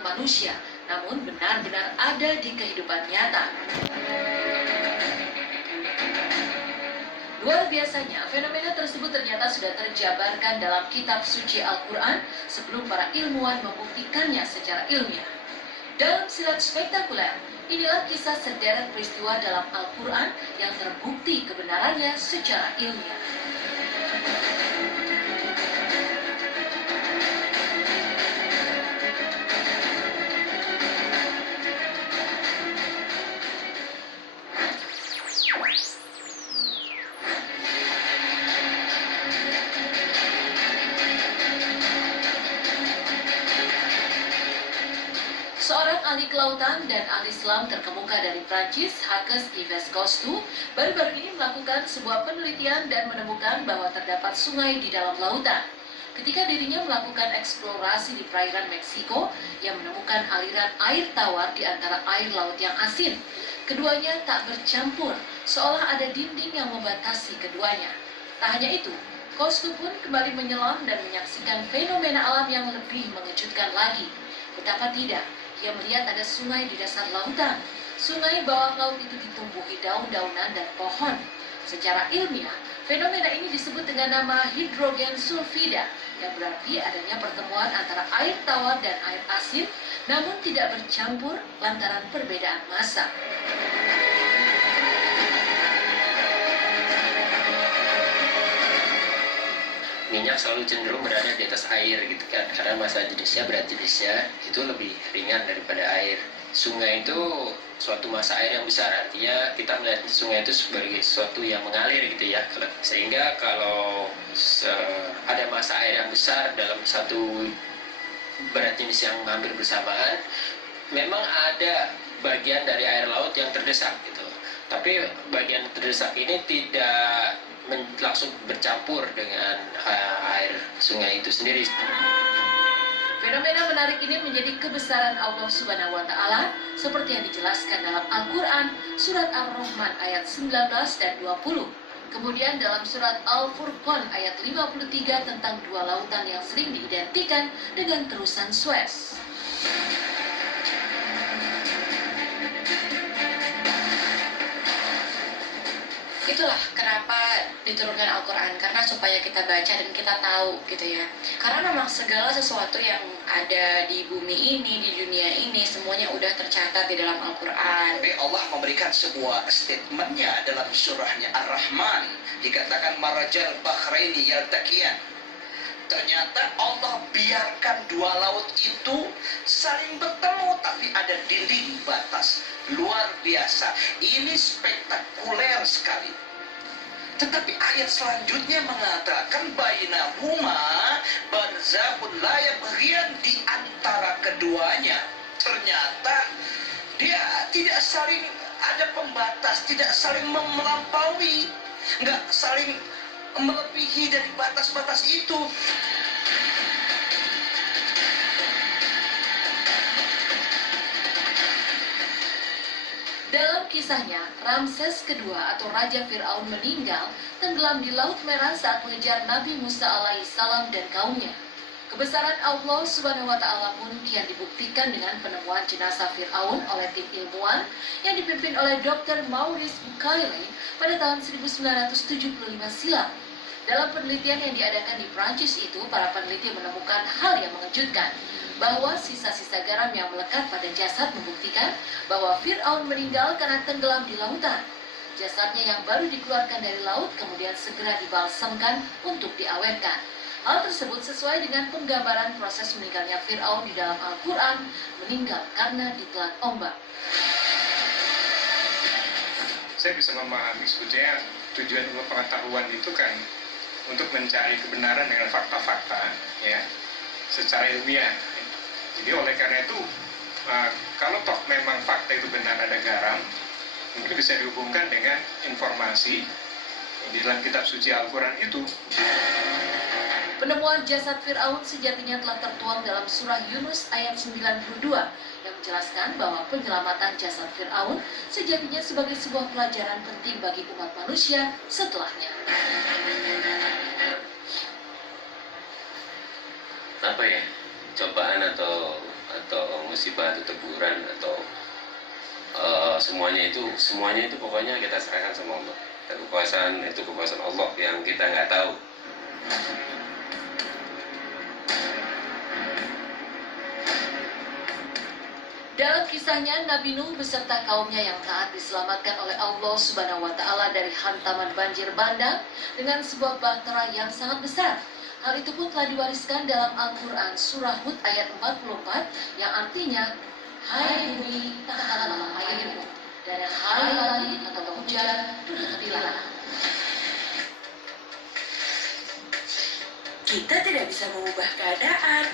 umat manusia, namun benar-benar ada di kehidupan nyata. Luar biasanya, fenomena tersebut ternyata sudah terjabarkan dalam kitab suci Al-Quran sebelum para ilmuwan membuktikannya secara ilmiah. Dalam silat spektakuler, inilah kisah sederet peristiwa dalam Al-Quran yang terbukti kebenarannya secara ilmiah. Seorang ahli kelautan dan ahli selam terkemuka dari Prancis, Jacques Yves Cousteau, baru-baru ini melakukan sebuah penelitian dan menemukan bahwa terdapat sungai di dalam lautan. Ketika dirinya melakukan eksplorasi di perairan Meksiko yang menemukan aliran air tawar di antara air laut yang asin. Keduanya tak bercampur, seolah ada dinding yang membatasi keduanya. Tak hanya itu, Cousteau pun kembali menyelam dan menyaksikan fenomena alam yang lebih mengejutkan lagi. Betapa tidak, ia melihat ada sungai di dasar lautan. Sungai bawah laut itu ditumbuhi daun-daunan dan pohon. Secara ilmiah, fenomena ini disebut dengan nama hidrogen sulfida, yang berarti adanya pertemuan antara air tawar dan air asin, namun tidak bercampur lantaran perbedaan massa. Minyak selalu cenderung berada di atas air gitu kan, karena massa jenisnya, berat jenisnya itu lebih ringan daripada air. Sungai itu suatu massa air yang besar, artinya kita melihat sungai itu sebagai sesuatu yang mengalir gitu ya. Sehingga kalau ada massa air yang besar dalam satu berat jenis yang hampir bersamaan, memang ada bagian dari air laut yang terdesak gitu. Tapi bagian terdesak ini tidak langsung bercampur dengan air sungai itu sendiri. Fenomena menarik ini menjadi kebesaran Allah Subhanahu wa Ta'ala seperti yang dijelaskan dalam Al-Quran surat Ar-Rahman ayat 19 dan 20. Kemudian dalam surat Al-Furqan ayat 53 tentang dua lautan yang sering diidentikan dengan terusan Suez. Itulah kenapa diturunkan Al-Quran, karena supaya kita baca dan kita tahu gitu ya. Karena memang segala sesuatu yang ada di bumi ini, di dunia ini, semuanya udah tercatat di dalam Al-Quran. Tapi Allah memberikan sebuah statementnya dalam surahnya Ar-Rahman, dikatakan marajal bakhraini yaltaqiyan. Ternyata Allah biarkan dua laut itu saling bertemu, tapi ada dinding batas. Luar biasa. Ini spektakuler sekali. Tetapi ayat selanjutnya mengatakan bainahuma barzakhun la yabghiyan, di antara keduanya. Ternyata dia tidak saling ada pembatas, tidak saling melampaui, nggak saling melebihi dari batas-batas itu. Dalam kisahnya, Ramses kedua atau Raja Fir'aun meninggal tenggelam di Laut Merah saat mengejar Nabi Musa alaihissalam dan kaumnya. Kebesaran Allah Subhanahu wa Ta'ala pun kian dibuktikan dengan penemuan jenazah Fir'aun oleh tim ilmuwan yang dipimpin oleh Dr. Maurice Bucaille pada tahun 1975 silam. Dalam penelitian yang diadakan di Prancis itu, para peneliti menemukan hal yang mengejutkan, bahwa sisa-sisa garam yang melekat pada jasad membuktikan bahwa Fir'aun meninggal karena tenggelam di lautan. Jasadnya yang baru dikeluarkan dari laut kemudian segera dibalsamkan untuk diawetkan. Hal tersebut sesuai dengan penggambaran proses meninggalnya Fir'aun di dalam Al-Quran, meninggal karena ditelan ombak. Saya bisa memahami sebetulnya tujuan ilmu pengetahuan itu kan untuk mencari kebenaran dengan fakta-fakta, ya, secara ilmiah. Jadi oleh karena itu, kalau toh memang fakta itu benar ada garam, mungkin bisa dihubungkan dengan informasi di dalam kitab suci Al-Quran itu. Penemuan jasad Fir'aun sejatinya telah tertuang dalam surah Yunus ayat 92 yang menjelaskan bahwa penyelamatan jasad Fir'aun sejatinya sebagai sebuah pelajaran penting bagi umat manusia setelahnya. Apa ya? Cobaan atau musibah atau teguran atau semuanya itu pokoknya kita serahkan sama Allah. Dan kekuasaan itu kekuasaan Allah yang kita nggak tahu. Dalam kisahnya, Nabi Nuh beserta kaumnya yang taat diselamatkan oleh Allah Subhanahu wa Ta'ala dari hantaman banjir bandang dengan sebuah bahtera yang sangat besar. Hal itu pun telah diwariskan dalam Al-Quran Surah Hud ayat 44 yang artinya, hai bumi, tahanlah airmu, dan hai langit atau hujan, berhentilah. Kita tidak bisa mengubah keadaan,